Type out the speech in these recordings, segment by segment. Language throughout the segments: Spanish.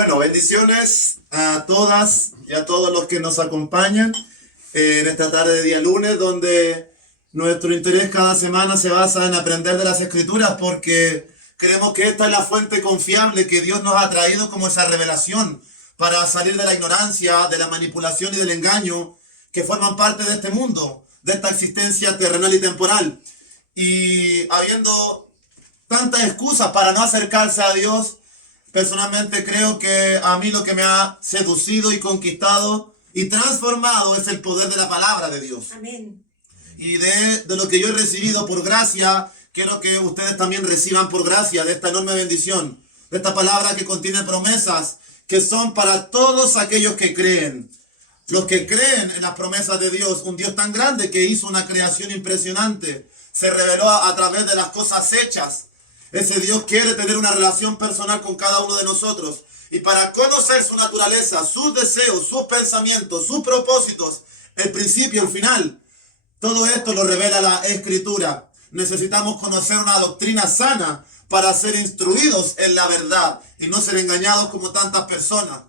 Bueno, bendiciones a todas y a todos los que nos acompañan en esta tarde de día lunes, donde nuestro interés cada semana se basa en aprender de las Escrituras, porque creemos que esta es la fuente confiable que Dios nos ha traído como esa revelación para salir de la ignorancia, de la manipulación y del engaño que forman parte de este mundo, de esta existencia terrenal y temporal. Y habiendo tantas excusas para no acercarse a Dios, personalmente creo que a mí lo que me ha seducido y conquistado y transformado es el poder de la palabra de Dios. Amén. Y de lo que yo he recibido por gracia, quiero que ustedes también reciban por gracia de esta enorme bendición, de esta palabra que contiene promesas que son para todos aquellos que creen. Los que creen en las promesas de Dios, un Dios tan grande que hizo una creación impresionante, se reveló a través de las cosas hechas. Ese Dios quiere tener una relación personal con cada uno de nosotros. Y para conocer su naturaleza, sus deseos, sus pensamientos, sus propósitos, el principio, el final, todo esto lo revela la Escritura. Necesitamos conocer una doctrina sana para ser instruidos en la verdad y no ser engañados como tantas personas,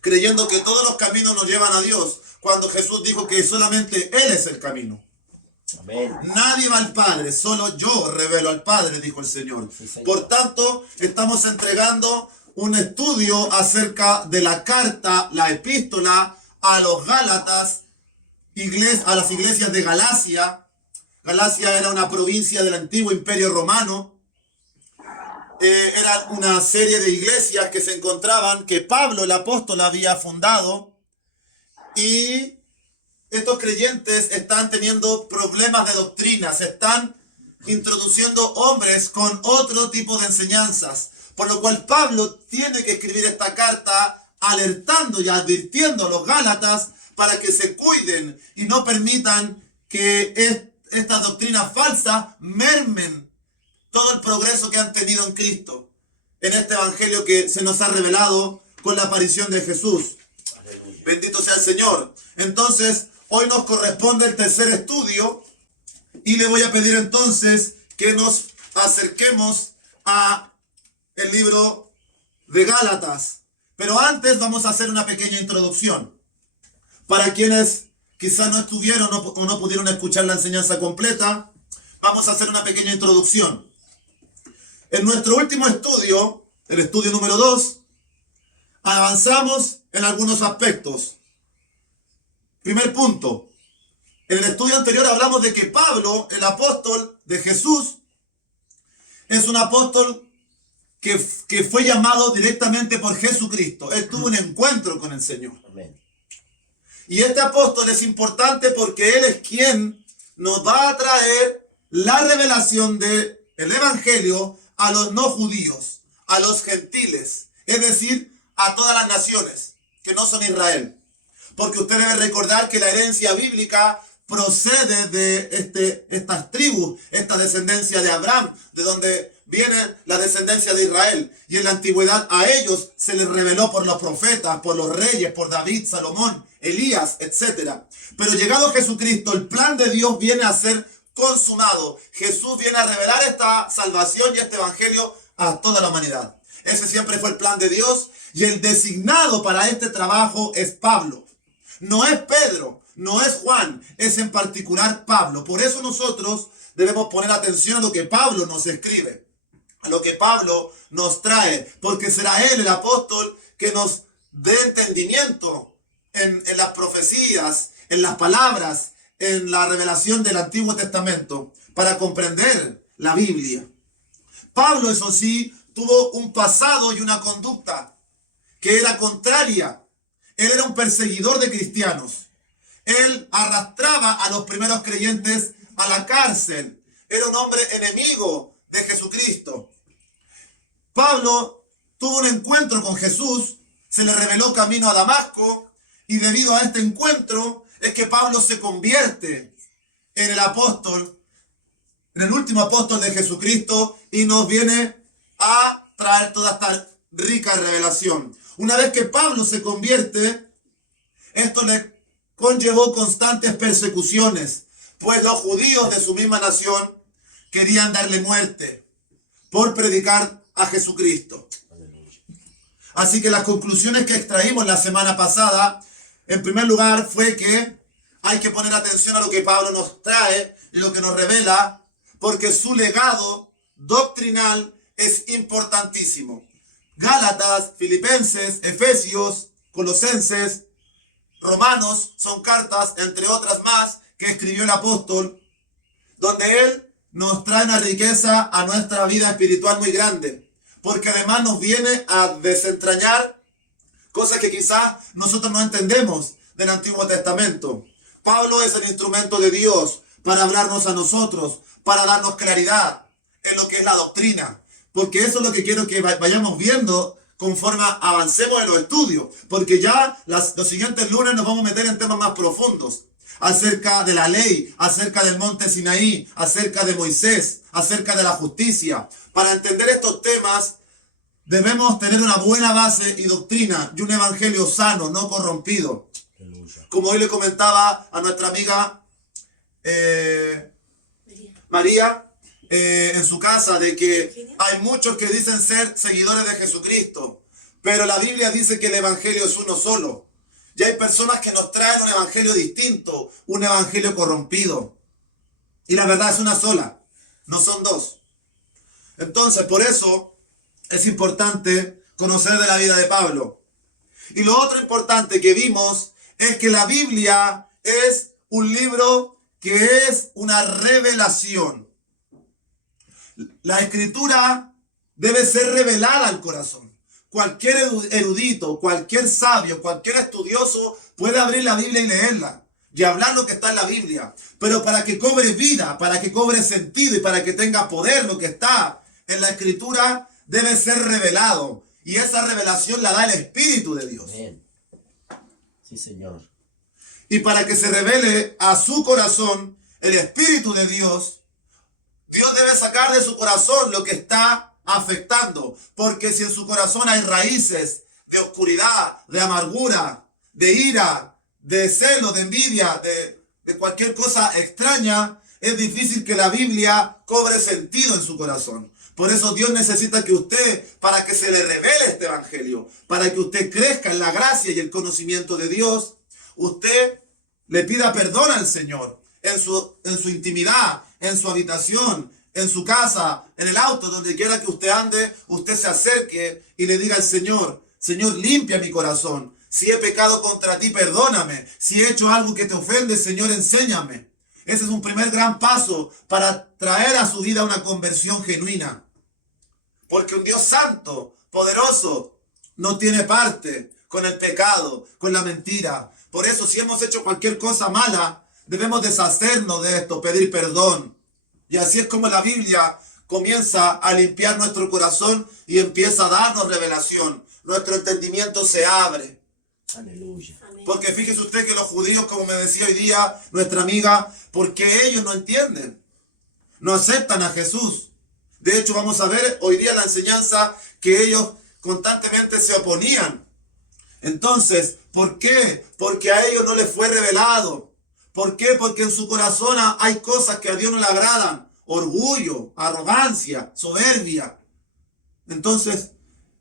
creyendo que todos los caminos nos llevan a Dios, cuando Jesús dijo que solamente Él es el camino. Amén. Nadie va al Padre, solo yo revelo al Padre, dijo el Señor. Sí, Señor. Por tanto, estamos entregando un estudio acerca de la carta, la epístola a los Gálatas, a las iglesias de Galacia. Galacia era una provincia del antiguo Imperio Romano. Era una serie de iglesias que se encontraban, que Pablo, el apóstol, había fundado. Y estos creyentes están teniendo problemas de doctrina, se están introduciendo hombres con otro tipo de enseñanzas, por lo cual Pablo tiene que escribir esta carta alertando y advirtiendo a los Gálatas para que se cuiden y no permitan que estas doctrinas falsas mermen todo el progreso que han tenido en Cristo, en este evangelio que se nos ha revelado con la aparición de Jesús. Aleluya. Bendito sea el Señor. Entonces, hoy nos corresponde el tercer estudio y le voy a pedir entonces que nos acerquemos a el libro de Gálatas. Pero antes vamos a hacer una pequeña introducción. Para quienes quizás no estuvieron o no pudieron escuchar la enseñanza completa, vamos a hacer una pequeña introducción. En nuestro último estudio, el estudio número 2, avanzamos en algunos aspectos. Primer punto. En el estudio anterior hablamos de que Pablo, el apóstol de Jesús, es un apóstol que fue llamado directamente por Jesucristo. Él tuvo un encuentro con el Señor. Amén. Y este apóstol es importante porque él es quien nos va a traer la revelación del evangelio a los no judíos, a los gentiles, es decir, a todas las naciones que no son Israel. Porque usted debe recordar que la herencia bíblica procede de estas tribus, esta descendencia de Abraham, de donde viene la descendencia de Israel. Y en la antigüedad a ellos se les reveló por los profetas, por los reyes, por David, Salomón, Elías, etc. Pero llegado Jesucristo, el plan de Dios viene a ser consumado. Jesús viene a revelar esta salvación y este evangelio a toda la humanidad. Ese siempre fue el plan de Dios, y el designado para este trabajo es Pablo. No es Pedro, no es Juan, es en particular Pablo. Por eso nosotros debemos poner atención a lo que Pablo nos escribe, a lo que Pablo nos trae, porque será él, el apóstol, que nos dé entendimiento en las profecías, en las palabras, en la revelación del Antiguo Testamento, para comprender la Biblia. Pablo, eso sí, tuvo un pasado y una conducta que era contraria. Él era un perseguidor de cristianos. Él arrastraba a los primeros creyentes a la cárcel. Era un hombre enemigo de Jesucristo. Pablo tuvo un encuentro con Jesús, se le reveló camino a Damasco, y debido a este encuentro es que Pablo se convierte en el apóstol, en el último apóstol de Jesucristo, y nos viene a traer toda esta rica revelación. Una vez que Pablo se convierte, esto le conllevó constantes persecuciones, pues los judíos de su misma nación querían darle muerte por predicar a Jesucristo. Así que las conclusiones que extraímos la semana pasada, en primer lugar, fue que hay que poner atención a lo que Pablo nos trae y lo que nos revela, porque su legado doctrinal es importantísimo. Gálatas, Filipenses, Efesios, Colosenses, Romanos son cartas, entre otras más, que escribió el apóstol, donde él nos trae una riqueza a nuestra vida espiritual muy grande, porque además nos viene a desentrañar cosas que quizás nosotros no entendemos del Antiguo Testamento. Pablo es el instrumento de Dios para hablarnos a nosotros, para darnos claridad en lo que es la doctrina, porque eso es lo que quiero que vayamos viendo conforme avancemos en los estudios, porque ya los siguientes lunes nos vamos a meter en temas más profundos, acerca de la ley, acerca del monte Sinaí, acerca de Moisés, acerca de la justicia. Para entender estos temas debemos tener una buena base y doctrina y un evangelio sano, no corrompido. Como hoy le comentaba a nuestra amiga María en su casa, de que hay muchos que dicen ser seguidores de Jesucristo, pero la Biblia dice que el evangelio es uno solo. Y hay personas que nos traen un evangelio distinto, un evangelio corrompido. Y la verdad es una sola, no son dos. Entonces, por eso es importante conocer de la vida de Pablo. Y lo otro importante que vimos es que la Biblia es un libro que es una revelación. La escritura debe ser revelada al corazón. Cualquier erudito, cualquier sabio, cualquier estudioso puede abrir la Biblia y leerla y hablar lo que está en la Biblia. Pero para que cobre vida, para que cobre sentido y para que tenga poder lo que está en la escritura, debe ser revelado. Y esa revelación la da el Espíritu de Dios. Amén. Sí, Señor. Y para que se revele a su corazón el Espíritu de Dios, Dios debe sacar de su corazón lo que está afectando, porque si en su corazón hay raíces de oscuridad, de amargura, de ira, de celo, de envidia, de cualquier cosa extraña, es difícil que la Biblia cobre sentido en su corazón. Por eso Dios necesita que usted, para que se le revele este evangelio, para que usted crezca en la gracia y el conocimiento de Dios, usted le pida perdón al Señor en su intimidad, en su habitación, en su casa, en el auto, donde quiera que usted ande, usted se acerque y le diga al Señor: Señor, limpia mi corazón. Si he pecado contra ti, perdóname. Si he hecho algo que te ofende, Señor, enséñame. Ese es un primer gran paso para traer a su vida una conversión genuina. Porque un Dios santo, poderoso, no tiene parte con el pecado, con la mentira. Por eso, si hemos hecho cualquier cosa mala, debemos deshacernos de esto, pedir perdón. Y así es como la Biblia comienza a limpiar nuestro corazón y empieza a darnos revelación. Nuestro entendimiento se abre. Aleluya. Porque fíjese usted que los judíos, como me decía hoy día nuestra amiga, porque ellos no entienden, no aceptan a Jesús. De hecho, vamos a ver hoy día la enseñanza que ellos constantemente se oponían. Entonces, ¿por qué? Porque a ellos no les fue revelado. ¿Por qué? Porque en su corazón hay cosas que a Dios no le agradan. Orgullo, arrogancia, soberbia. Entonces,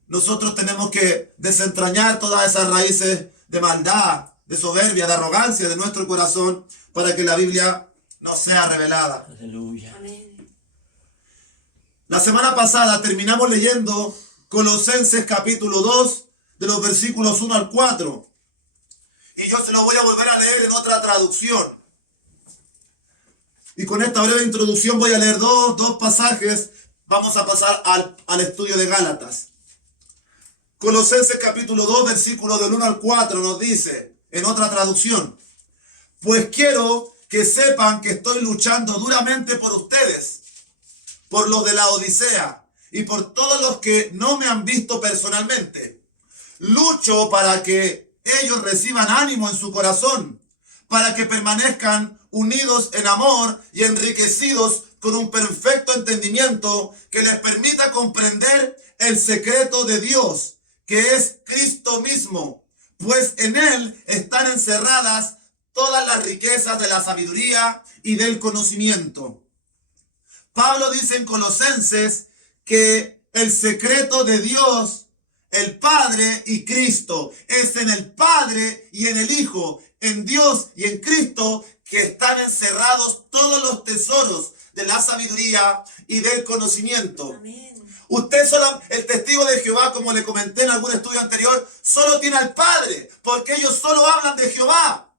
nosotros tenemos que desentrañar todas esas raíces de maldad, de soberbia, de arrogancia de nuestro corazón para que la Biblia nos sea revelada. Aleluya. Amén. La semana pasada terminamos leyendo Colosenses capítulo 2, de los versículos 1 al 4. Y yo se lo voy a volver a leer en otra traducción. Y con esta breve introducción voy a leer dos pasajes. Vamos a pasar al estudio de Gálatas. Colosenses capítulo 2, versículos del 1 al 4 nos dice, en otra traducción: pues quiero que sepan que estoy luchando duramente por ustedes, por los de la Odisea y por todos los que no me han visto personalmente. Lucho para que ellos reciban ánimo en su corazón, para que permanezcan unidos en amor y enriquecidos con un perfecto entendimiento que les permita comprender el secreto de Dios, que es Cristo mismo, pues en Él están encerradas todas las riquezas de la sabiduría y del conocimiento. Pablo dice en Colosenses que el secreto de Dios el Padre y Cristo. Es en el Padre y en el Hijo, en Dios y en Cristo, que están encerrados todos los tesoros de la sabiduría y del conocimiento. Amén. Usted solo, el testigo de Jehová, como le comenté en algún estudio anterior, solo tiene al Padre, porque ellos solo hablan de Jehová.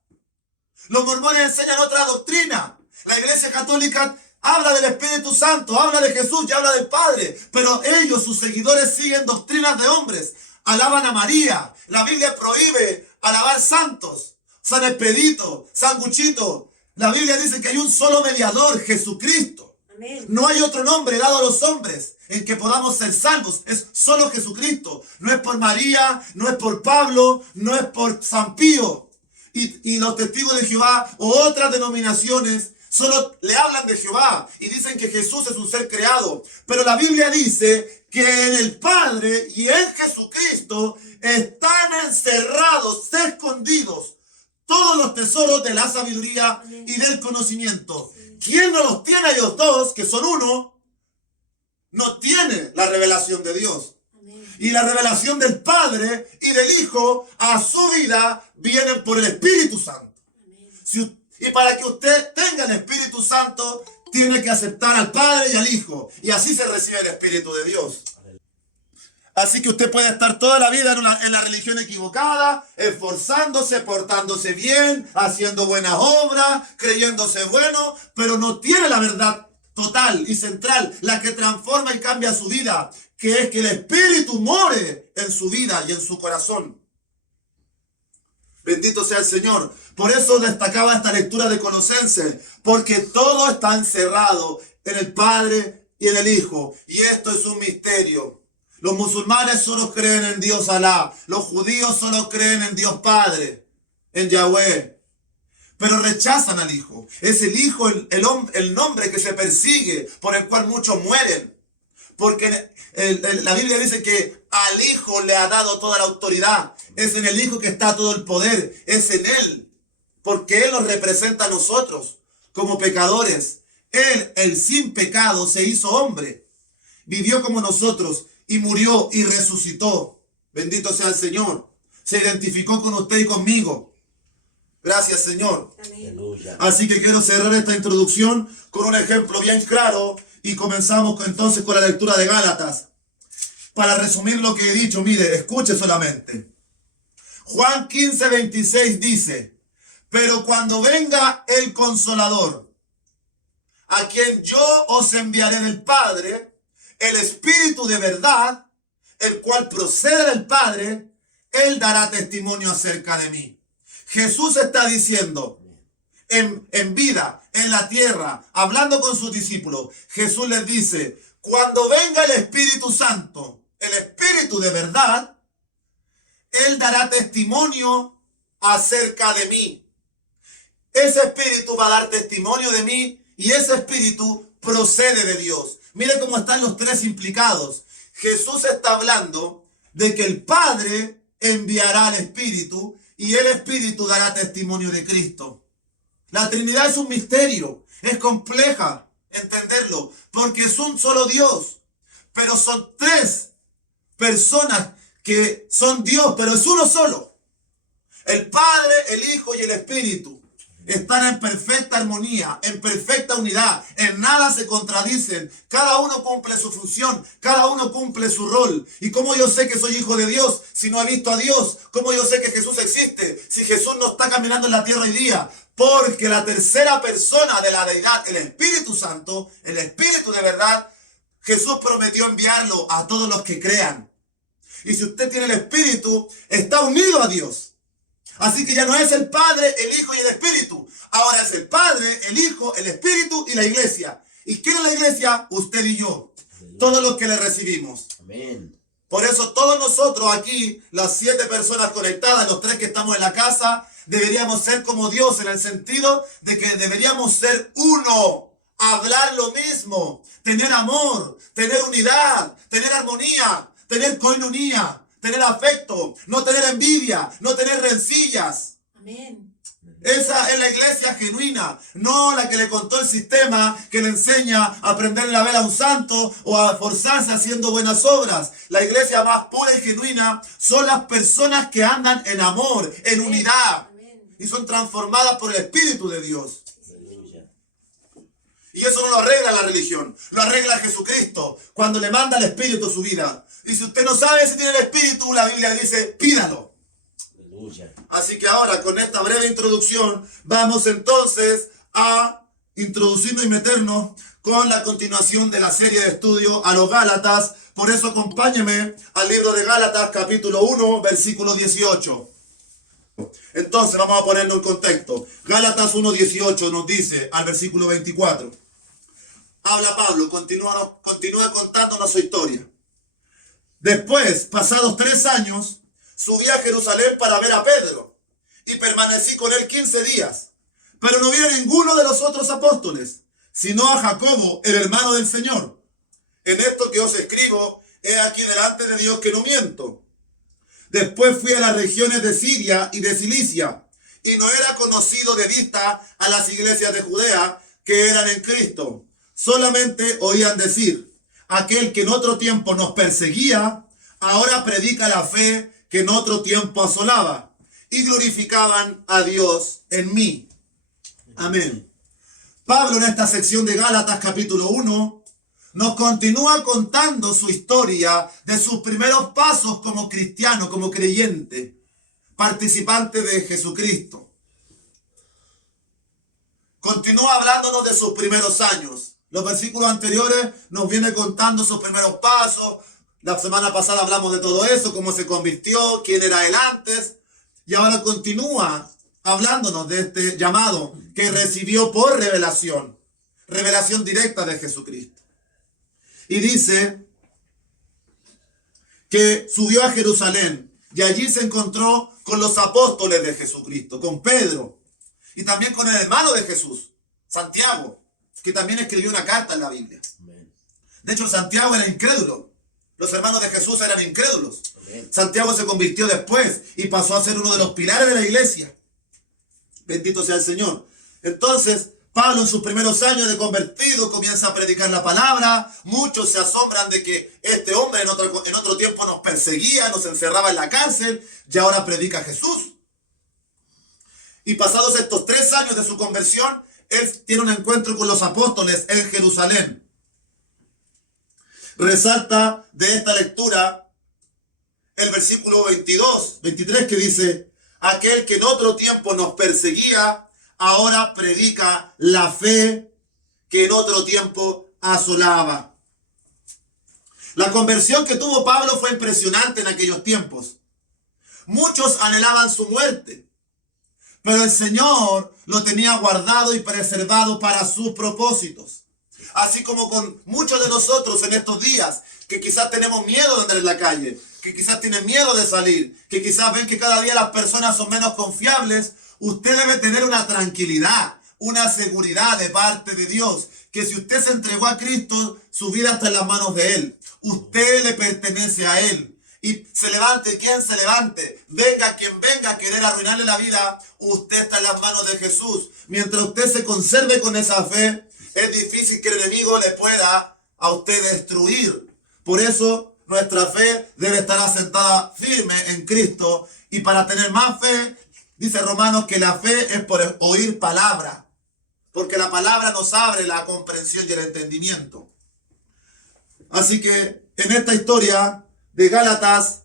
Los mormones enseñan otra doctrina. La Iglesia Católica habla del Espíritu Santo, habla de Jesús y habla del Padre, pero ellos, sus seguidores, siguen doctrinas de hombres. Alaban a María. La Biblia prohíbe alabar santos. San Expedito, San Guchito. La Biblia dice que hay un solo mediador, Jesucristo. Amén. No hay otro nombre dado a los hombres en que podamos ser salvos. Es solo Jesucristo. No es por María, no es por Pablo, no es por San Pío. Y los testigos de Jehová o otras denominaciones solo le hablan de Jehová y dicen que Jesús es un ser creado. Pero la Biblia dice que en el Padre y en Jesucristo están encerrados, escondidos, todos los tesoros de la sabiduría y del conocimiento. ¿Quién no los tiene ellos dos, que son uno, no tiene la revelación de Dios? Amén. Y la revelación del Padre y del Hijo a su vida vienen por el Espíritu Santo. Amén. Y para que usted tenga el Espíritu Santo, tiene que aceptar al Padre y al Hijo. Y así se recibe el Espíritu de Dios. Así que usted puede estar toda la vida en la religión equivocada, esforzándose, portándose bien, haciendo buenas obras, creyéndose bueno, pero no tiene la verdad total y central, la que transforma y cambia su vida, que es que el Espíritu more en su vida y en su corazón. Bendito sea el Señor. Por eso destacaba esta lectura de Colosenses, porque todo está encerrado en el Padre y en el Hijo, y esto es un misterio. Los musulmanes solo creen en Dios Alá. Los judíos solo creen en Dios Padre, en Yahweh. Pero rechazan al Hijo. Es el Hijo el nombre que se persigue, por el cual muchos mueren. Porque la Biblia dice que al Hijo le ha dado toda la autoridad. Es en el Hijo que está todo el poder. Es en Él. Porque Él nos representa a nosotros como pecadores. Él, el sin pecado, se hizo hombre. Vivió como nosotros. Y murió y resucitó. Bendito sea el Señor. Se identificó con usted y conmigo. Gracias, Señor. Amén. Aleluya. Así que quiero cerrar esta introducción con un ejemplo bien claro. Y comenzamos entonces con la lectura de Gálatas. Para resumir lo que he dicho, mire, escuche solamente. Juan 15:26 dice: pero cuando venga el Consolador, a quien yo os enviaré del Padre, el Espíritu de verdad, el cual procede del Padre, Él dará testimonio acerca de mí. Jesús está diciendo, en vida, en la tierra, hablando con sus discípulos, Jesús les dice, cuando venga el Espíritu Santo, el Espíritu de verdad, Él dará testimonio acerca de mí. Ese Espíritu va a dar testimonio de mí y ese Espíritu procede de Dios. Mire cómo están los tres implicados. Jesús está hablando de que el Padre enviará al Espíritu y el Espíritu dará testimonio de Cristo. La Trinidad es un misterio, es compleja entenderlo, porque es un solo Dios, pero son tres personas que son Dios, pero es uno solo. El Padre, el Hijo y el Espíritu están en perfecta armonía, en perfecta unidad, en nada se contradicen, cada uno cumple su función, cada uno cumple su rol. ¿Y cómo yo sé que soy hijo de Dios si no he visto a Dios? ¿Cómo yo sé que Jesús existe si Jesús no está caminando en la tierra hoy día? Porque la tercera persona de la deidad, el Espíritu Santo, el Espíritu de verdad, Jesús prometió enviarlo a todos los que crean. Y si usted tiene el Espíritu, está unido a Dios. Así que ya no es el Padre, el Hijo y el Espíritu. Ahora es el Padre, el Hijo, el Espíritu y la Iglesia. ¿Y quién es la Iglesia? Usted y yo. Todos los que le recibimos. Amén. Por eso todos nosotros aquí, las 7 personas conectadas, los 3 que estamos en la casa, deberíamos ser como Dios en el sentido de que deberíamos ser uno. Hablar lo mismo. Tener amor, tener unidad, tener armonía, tener coinonía. Tener afecto, no tener envidia, no tener rencillas. Amén. Esa es la iglesia genuina, no la que le contó el sistema, que le enseña a prenderle la vela a un santo o a esforzarse haciendo buenas obras. La iglesia más pura y genuina son las personas que andan en amor, en unidad, y son transformadas por el Espíritu de Dios. Aleluya. Y eso no lo arregla la religión, lo arregla Jesucristo cuando le manda al Espíritu su vida. Y si usted no sabe si tiene el Espíritu, la Biblia dice, pídalo. Aleluya. Así que ahora, con esta breve introducción, vamos entonces a introducirnos y meternos con la continuación de la serie de estudio a los Gálatas. Por eso acompáñeme al libro de Gálatas, capítulo 1, versículo 18. Entonces, vamos a ponerlo en contexto. Gálatas 1:18 nos dice al versículo 24. Habla Pablo, continúa contándonos su historia. Después, pasados 3 años, subí a Jerusalén para ver a Pedro y permanecí con él 15 días. Pero no vi a ninguno de los otros apóstoles, sino a Jacobo, el hermano del Señor. En esto que os escribo, he aquí delante de Dios que no miento. Después fui a las regiones de Siria y de Cilicia, y no era conocido de vista a las iglesias de Judea que eran en Cristo. Solamente oían decir, aquel que en otro tiempo nos perseguía, ahora predica la fe que en otro tiempo asolaba, y glorificaban a Dios en mí. Amén. Pablo en esta sección de Gálatas capítulo 1 nos continúa contando su historia de sus primeros pasos como cristiano, como creyente, participante de Jesucristo. Continúa hablándonos de sus primeros años. Los versículos anteriores nos viene contando sus primeros pasos. La semana pasada hablamos de todo eso, cómo se convirtió, quién era él antes. Y ahora continúa hablándonos de este llamado que recibió por revelación. Revelación directa de Jesucristo. Y dice que subió a Jerusalén y allí se encontró con los apóstoles de Jesucristo, con Pedro y también con el hermano de Jesús, Santiago, que también escribió una carta en la Biblia. De hecho, Santiago era incrédulo. Los hermanos de Jesús eran incrédulos. Santiago se convirtió después y pasó a ser uno de los pilares de la iglesia. Bendito sea el Señor. Entonces, Pablo en sus primeros años de convertido comienza a predicar la palabra. Muchos se asombran de que este hombre en otro tiempo nos perseguía, nos encerraba en la cárcel y ahora predica a Jesús. Y pasados estos 3 años de su conversión, él tiene un encuentro con los apóstoles en Jerusalén. Resalta de esta lectura el versículo 23 que dice, aquel que en otro tiempo nos perseguía, ahora predica la fe que en otro tiempo asolaba. La conversión que tuvo Pablo fue impresionante en aquellos tiempos. Muchos anhelaban su muerte, pero el Señor lo tenía guardado y preservado para sus propósitos. Así como con muchos de nosotros en estos días, que quizás tenemos miedo de andar en la calle, que quizás tienen miedo de salir, que quizás ven que cada día las personas son menos confiables, usted debe tener una tranquilidad, una seguridad de parte de Dios, que si usted se entregó a Cristo, su vida está en las manos de Él. Usted le pertenece a Él. Y se levante quien se levante, venga quien venga a querer arruinarle la vida, usted está en las manos de Jesús. Mientras usted se conserve con esa fe, es difícil que el enemigo le pueda a usted destruir. Por eso nuestra fe debe estar asentada firme en Cristo. Y para tener más fe, dice Romanos que la fe es por oír palabra. Porque la palabra nos abre la comprensión y el entendimiento. Así que en esta historia de Gálatas,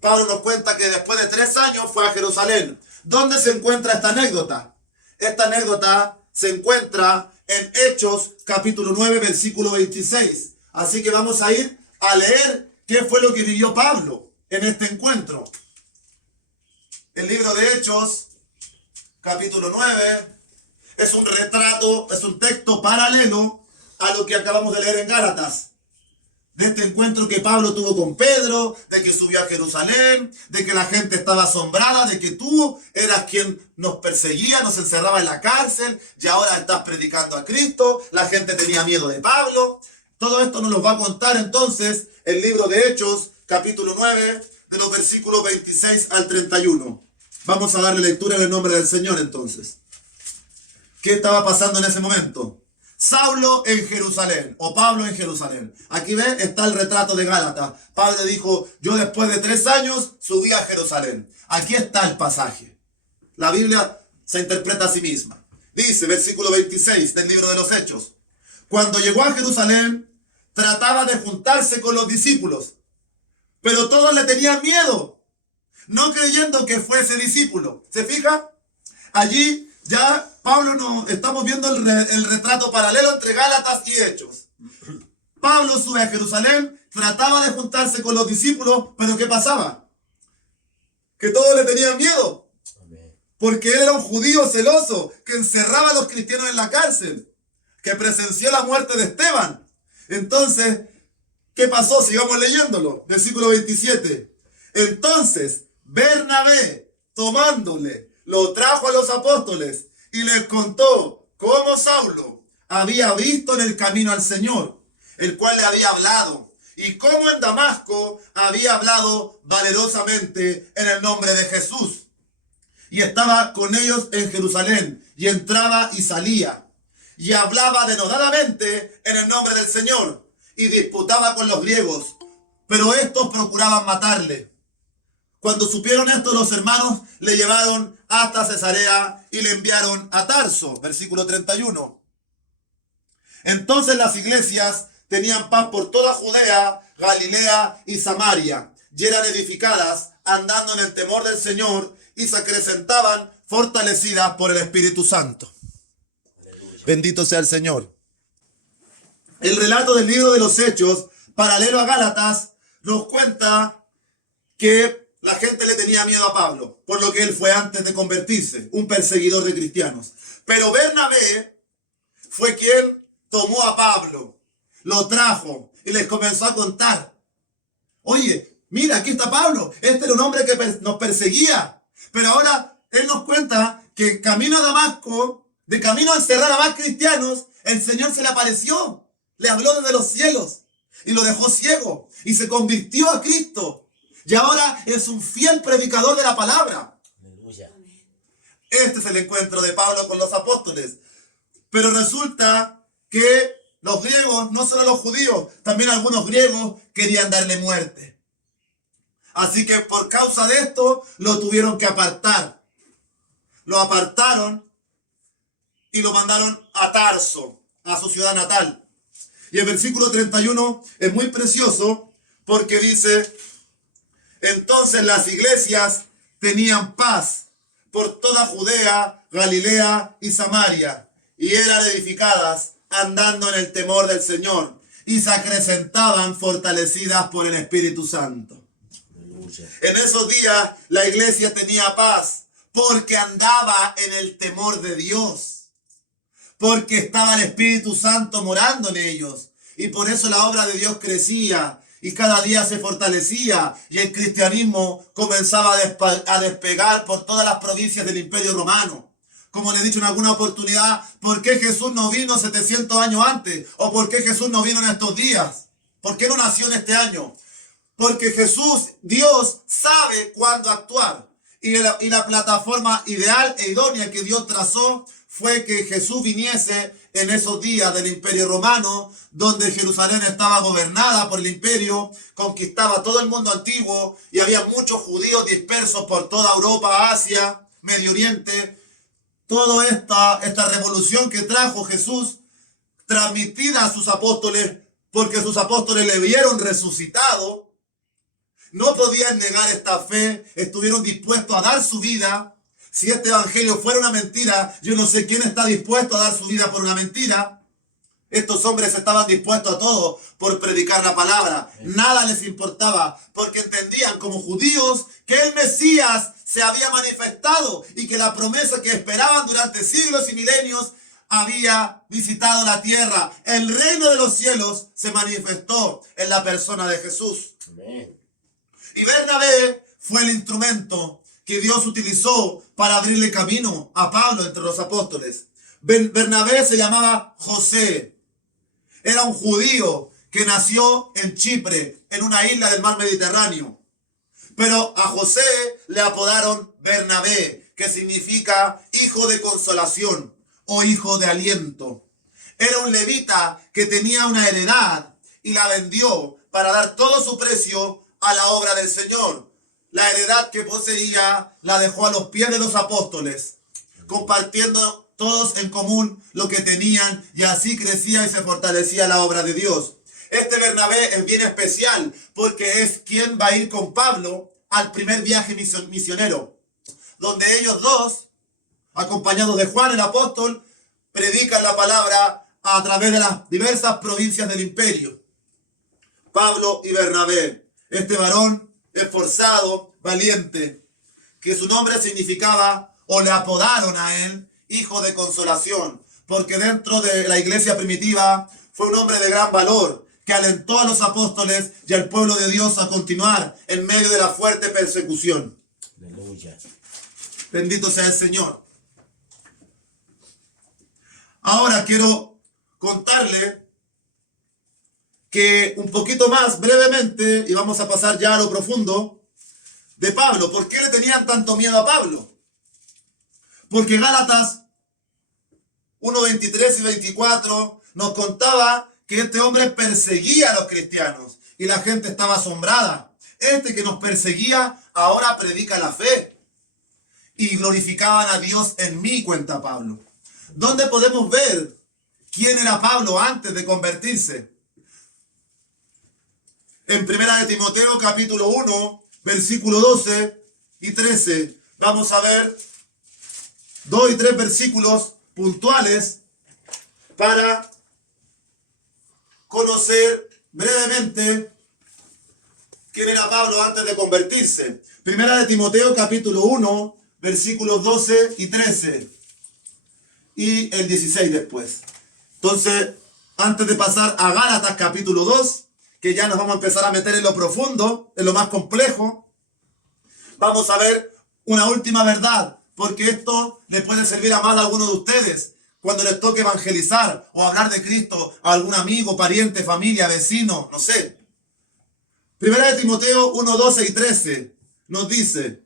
Pablo nos cuenta que después de 3 años fue a Jerusalén. ¿Dónde se encuentra esta anécdota? Esta anécdota se encuentra en Hechos capítulo 9 versículo 26. Así que vamos a ir a leer qué fue lo que vivió Pablo en este encuentro. El libro de Hechos capítulo 9 es un retrato, es un texto paralelo a lo que acabamos de leer en Gálatas. De este encuentro que Pablo tuvo con Pedro, de que subió a Jerusalén, de que la gente estaba asombrada, de que tú eras quien nos perseguía, nos encerraba en la cárcel, y ahora estás predicando a Cristo, la gente tenía miedo de Pablo. Todo esto nos lo va a contar entonces el libro de Hechos, capítulo 9, de los versículos 26 al 31. Vamos a darle lectura en el nombre del Señor entonces. ¿Qué estaba pasando en ese momento? Saulo en Jerusalén, o Pablo en Jerusalén. Aquí ve, está el retrato de Gálatas. Pablo dijo, yo después de 3 años subí a Jerusalén. Aquí está el pasaje. La Biblia se interpreta a sí misma. Dice, versículo 26 del libro de los Hechos. Cuando llegó a Jerusalén, trataba de juntarse con los discípulos, pero todos le tenían miedo, no creyendo que fuese discípulo. ¿Se fija? Allí ya Pablo estamos viendo el retrato paralelo entre Gálatas y Hechos. Pablo sube a Jerusalén, trataba de juntarse con los discípulos, pero ¿qué pasaba? Que todos le tenían miedo, porque él era un judío celoso que encerraba a los cristianos en la cárcel, que presenció la muerte de Esteban. Entonces, ¿qué pasó? Sigamos leyéndolo. Versículo 27. Entonces, Bernabé, tomándole, lo trajo a los apóstoles y les contó cómo Saulo había visto en el camino al Señor, el cual le había hablado, y cómo en Damasco había hablado valerosamente en el nombre de Jesús. Y estaba con ellos en Jerusalén, y entraba y salía, y hablaba denodadamente en el nombre del Señor, y disputaba con los griegos, pero estos procuraban matarle. Cuando supieron esto, los hermanos le llevaron hasta Cesarea y le enviaron a Tarso. Versículo 31. Entonces las iglesias tenían paz por toda Judea, Galilea y Samaria, y eran edificadas andando en el temor del Señor y se acrecentaban fortalecidas por el Espíritu Santo. Bendito sea el Señor. El relato del libro de los Hechos, paralelo a Gálatas, nos cuenta que la gente le tenía miedo a Pablo, por lo que él fue antes de convertirse, un perseguidor de cristianos. Pero Bernabé fue quien tomó a Pablo, lo trajo y les comenzó a contar. Oye, mira, aquí está Pablo. Este era un hombre que nos perseguía. Pero ahora él nos cuenta que camino a Damasco, de camino a encerrar a más cristianos, el Señor se le apareció. Le habló desde los cielos y lo dejó ciego y se convirtió a Cristo. Y ahora es un fiel predicador de la palabra. Aleluya. Este es el encuentro de Pablo con los apóstoles. Pero resulta que los griegos, no solo los judíos, también algunos griegos querían darle muerte. Así que por causa de esto lo tuvieron que apartar. Lo apartaron y lo mandaron a Tarso, a su ciudad natal. Y el versículo 31 es muy precioso porque dice: entonces las iglesias tenían paz por toda Judea, Galilea y Samaria, y eran edificadas andando en el temor del Señor, y se acrecentaban fortalecidas por el Espíritu Santo. Aleluya. En esos días la iglesia tenía paz porque andaba en el temor de Dios, porque estaba el Espíritu Santo morando en ellos, y por eso la obra de Dios crecía y cada día se fortalecía, y el cristianismo comenzaba a despegar por todas las provincias del Imperio Romano. Como le he dicho en alguna oportunidad, ¿por qué Jesús no vino 700 años antes? ¿O por qué Jesús no vino en estos días? ¿Por qué no nació en este año? Porque Jesús, Dios, sabe cuándo actuar. Y la plataforma ideal e idónea que Dios trazó fue que Jesús viniese en esos días del Imperio Romano, donde Jerusalén estaba gobernada por el imperio, conquistaba todo el mundo antiguo y había muchos judíos dispersos por toda Europa, Asia, Medio Oriente. Toda esta revolución que trajo Jesús, transmitida a sus apóstoles, porque sus apóstoles le vieron resucitado, no podían negar esta fe, estuvieron dispuestos a dar su vida. Si este evangelio fuera una mentira, yo no sé quién está dispuesto a dar su vida por una mentira. Estos hombres estaban dispuestos a todo por predicar la palabra. Nada les importaba, porque entendían como judíos que el Mesías se había manifestado y que la promesa que esperaban durante siglos y milenios había visitado la tierra. El reino de los cielos se manifestó en la persona de Jesús. Amén. Y Bernabé fue el instrumento que Dios utilizó para abrirle camino a Pablo entre los apóstoles. Bernabé se llamaba José. Era un judío que nació en Chipre, en una isla del mar Mediterráneo. Pero a José le apodaron Bernabé, que significa hijo de consolación o hijo de aliento. Era un levita que tenía una heredad y la vendió para dar todo su precio a la obra del Señor. La heredad que poseía la dejó a los pies de los apóstoles, compartiendo todos en común lo que tenían, y así crecía y se fortalecía la obra de Dios. Este Bernabé es bien especial porque es quien va a ir con Pablo al primer viaje misionero, donde ellos dos, acompañados de Juan el apóstol, predican la palabra a través de las diversas provincias del imperio. Pablo y Bernabé, este varón esforzado, valiente, que su nombre significaba, o le apodaron a él, hijo de consolación, porque dentro de la iglesia primitiva fue un hombre de gran valor, que alentó a los apóstoles y al pueblo de Dios a continuar en medio de la fuerte persecución. Aleluya. Bendito sea el Señor. Ahora quiero contarle que un poquito más brevemente, y vamos a pasar ya a lo profundo, de Pablo. ¿Por qué le tenían tanto miedo a Pablo? Porque Gálatas 1:23 y 24 nos contaba que este hombre perseguía a los cristianos y la gente estaba asombrada. Este que nos perseguía ahora predica la fe. Y glorificaban a Dios en mí, cuenta Pablo. ¿Dónde podemos ver quién era Pablo antes de convertirse? En 1 de Timoteo capítulo 1, versículo 12 y 13. Vamos a ver 2 y 3 versículos puntuales para conocer brevemente quién era Pablo antes de convertirse. 1 de Timoteo capítulo 1, versículos 12 y 13. Y el 16 después. Entonces, antes de pasar a Gálatas capítulo 2, que ya nos vamos a empezar a meter en lo profundo, en lo más complejo, vamos a ver una última verdad, porque esto le puede servir a más de algunos de ustedes cuando les toque evangelizar o hablar de Cristo a algún amigo, pariente, familia, vecino, no sé. 1 de Timoteo 1, 12 y 13 nos dice,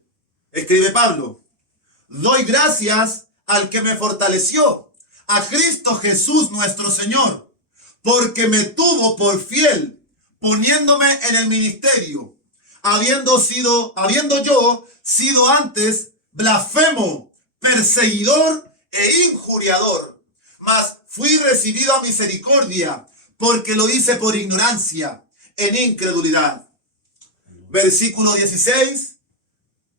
escribe Pablo, doy gracias al que me fortaleció, a Cristo Jesús nuestro Señor, porque me tuvo por fiel, poniéndome en el ministerio, habiendo yo sido antes blasfemo, perseguidor e injuriador, mas fui recibido a misericordia, porque lo hice por ignorancia, en incredulidad. Versículo 16,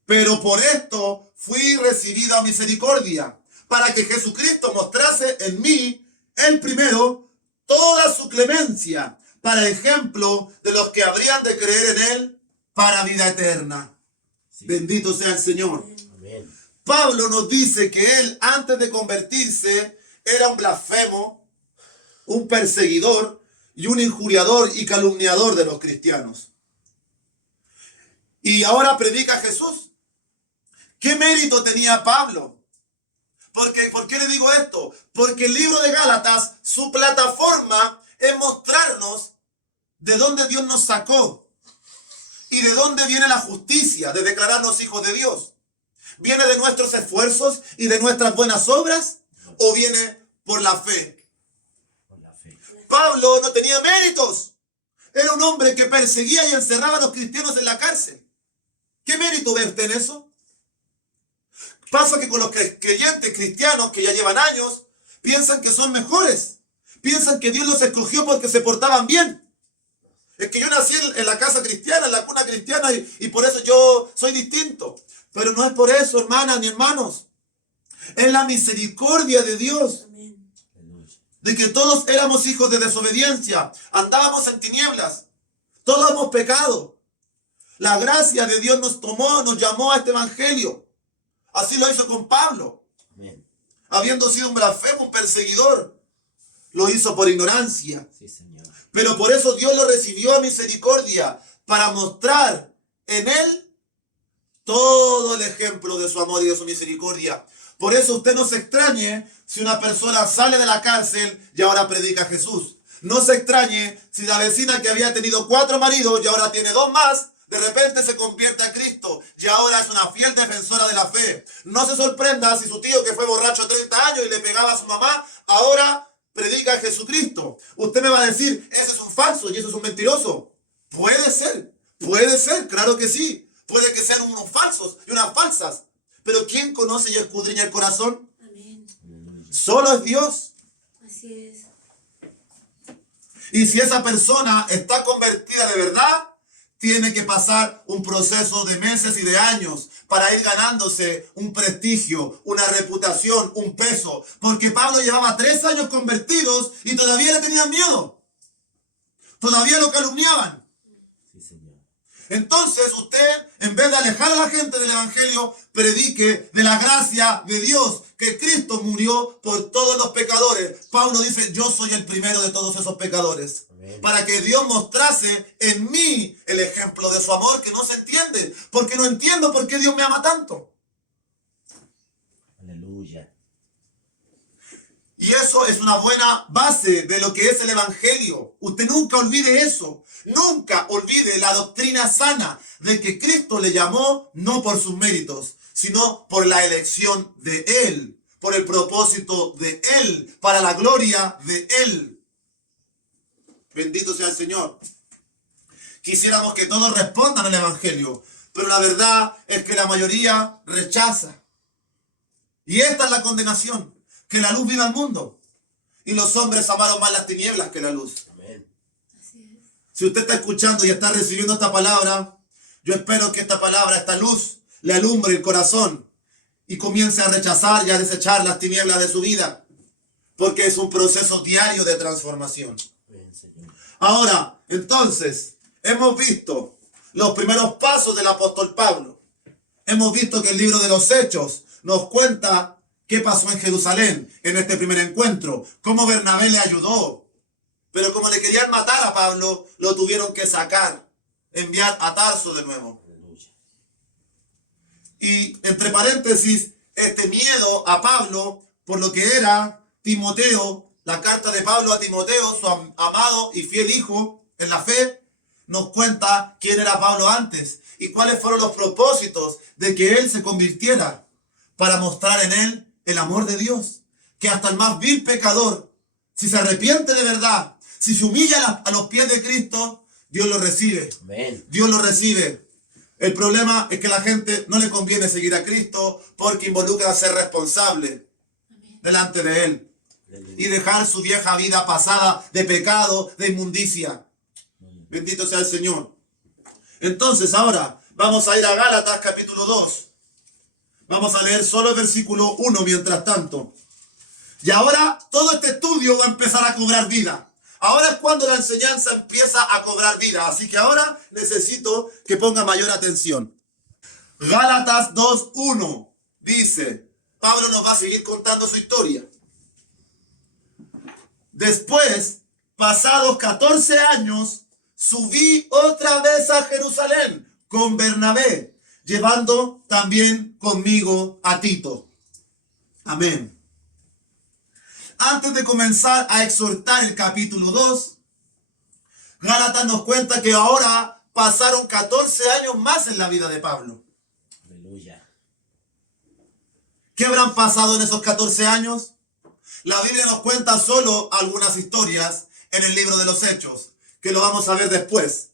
pero por esto fui recibido a misericordia, para que Jesucristo mostrase en mí, el primero, toda su clemencia, para ejemplo de los que habrían de creer en él para vida eterna. Sí. Bendito sea el Señor. Amén. Pablo nos dice que él, antes de convertirse, era un blasfemo, un perseguidor y un injuriador y calumniador de los cristianos. Y ahora predica a Jesús. ¿Qué mérito tenía Pablo? ¿Por qué le digo esto? Porque el libro de Gálatas, su plataforma es mostrarnos de dónde Dios nos sacó y de dónde viene la justicia de declararnos hijos de Dios. ¿Viene de nuestros esfuerzos y de nuestras buenas obras o viene por la fe? Por la fe. Pablo no tenía méritos. Era un hombre que perseguía y encerraba a los cristianos en la cárcel. ¿Qué mérito ve usted en eso? Pasa que con los creyentes cristianos que ya llevan años, piensan que son mejores. Piensan que Dios los escogió porque se portaban bien. Es que yo nací en la casa cristiana, en la cuna cristiana, y por eso yo soy distinto. Pero no es por eso, hermanas ni hermanos. Es la misericordia de Dios. Amén. De que todos éramos hijos de desobediencia. Andábamos en tinieblas. Todos hemos pecado. La gracia de Dios nos tomó, nos llamó a este evangelio. Así lo hizo con Pablo. Amén. Habiendo sido un blasfemo, un perseguidor, lo hizo por ignorancia. Sí, Señor. Pero por eso Dios lo recibió a misericordia, para mostrar en él todo el ejemplo de su amor y de su misericordia. Por eso usted no se extrañe si una persona sale de la cárcel y ahora predica a Jesús. No se extrañe si la vecina que había tenido 4 maridos y ahora tiene 2 más, De repente se convierte a Cristo y ahora es una fiel defensora de la fe. No se sorprenda si su tío, que fue borracho 30 años y le pegaba a su mamá, ahora predica a Jesucristo. Usted me va a decir, ese es un falso y ese es un mentiroso. Puede ser, claro que sí. Puede que sean unos falsos y unas falsas. Pero ¿quién conoce y escudriña el corazón? Amén. Solo es Dios. Así es. Y si esa persona está convertida de verdad, tiene que pasar un proceso de meses y de años para ir ganándose un prestigio, una reputación, un peso. Porque Pablo llevaba 3 años convertidos y todavía le tenían miedo. Todavía lo calumniaban. Sí, Señor. Entonces usted, en vez de alejar a la gente del evangelio, predique de la gracia de Dios, que Cristo murió por todos los pecadores. Pablo dice, yo soy el primero de todos esos pecadores. Amén. Para que Dios mostrase en mí el ejemplo de su amor que no se entiende. Porque no entiendo por qué Dios me ama tanto. Aleluya. Y eso es una buena base de lo que es el evangelio. Usted nunca olvide eso. Nunca olvide la doctrina sana de que Cristo le llamó no por sus méritos, sino por la elección de Él, por el propósito de Él, para la gloria de Él. Bendito sea el Señor. Quisiéramos que todos respondan al evangelio, pero la verdad es que la mayoría rechaza. Y esta es la condenación, que la luz viva al mundo. Y los hombres amaron más las tinieblas que la luz. Amén. Así es. Si usted está escuchando y está recibiendo esta palabra, yo espero que esta palabra, esta luz, le alumbre el corazón y comience a rechazar y a desechar las tinieblas de su vida, porque es un proceso diario de transformación. Amén, Señor. Ahora, entonces, hemos visto los primeros pasos del apóstol Pablo. Hemos visto que el libro de los Hechos nos cuenta qué pasó en Jerusalén en este primer encuentro, cómo Bernabé le ayudó. Pero como le querían matar a Pablo, lo tuvieron que sacar, enviar a Tarso de nuevo. Aleluya. Y entre paréntesis, este miedo a Pablo por lo que era Timoteo, la carta de Pablo a Timoteo, su amado y fiel hijo en la fe, nos cuenta quién era Pablo antes y cuáles fueron los propósitos de que él se convirtiera para mostrar en él el amor de Dios. Que hasta el más vil pecador, si se arrepiente de verdad, si se humilla a los pies de Cristo, Dios lo recibe. Amén. Dios lo recibe. El problema es que a la gente no le conviene seguir a Cristo porque involucra ser responsable delante de Él y dejar su vieja vida pasada de pecado, de inmundicia. Bendito sea el Señor. Entonces ahora vamos a ir a Gálatas capítulo 2. Vamos a leer solo el versículo 1 mientras tanto. Y ahora todo este estudio va a empezar a cobrar vida. Ahora es cuando la enseñanza empieza a cobrar vida. Así que ahora necesito que ponga mayor atención. Gálatas 2:1 dice, Pablo nos va a seguir contando su historia. Después, pasados 14 años, subí otra vez a Jerusalén con Bernabé, llevando también conmigo a Tito. Amén. Antes de comenzar a exhortar el capítulo 2, Gálatas nos cuenta que ahora pasaron 14 años más en la vida de Pablo. Aleluya. ¿Qué habrán pasado en esos 14 años? La Biblia nos cuenta solo algunas historias en el libro de los Hechos, que lo vamos a ver después.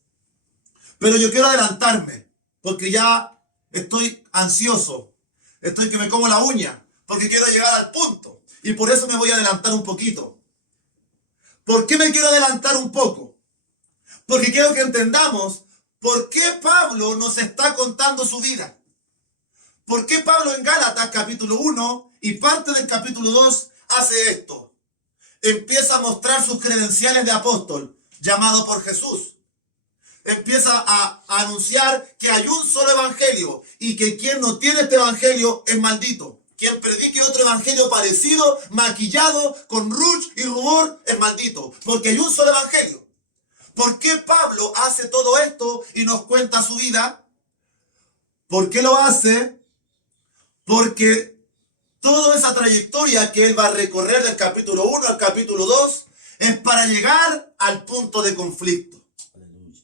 Pero yo quiero adelantarme, porque ya estoy ansioso, estoy que me como la uña, porque quiero llegar al punto. Y por eso me voy a adelantar un poquito. ¿Por qué me quiero adelantar un poco? Porque quiero que entendamos por qué Pablo nos está contando su vida. ¿Por qué Pablo en Gálatas capítulo 1 y parte del capítulo 2 hace esto? Empieza a mostrar sus credenciales de apóstol, llamado por Jesús. Empieza a anunciar que hay un solo evangelio y que quien no tiene este evangelio es maldito. Quien predique otro evangelio parecido, maquillado, con rouge y rubor, es maldito. Porque hay un solo evangelio. ¿Por qué Pablo hace todo esto y nos cuenta su vida? ¿Por qué lo hace? Porque toda esa trayectoria que él va a recorrer del capítulo 1 al capítulo 2 es para llegar al punto de conflicto. Aleluya.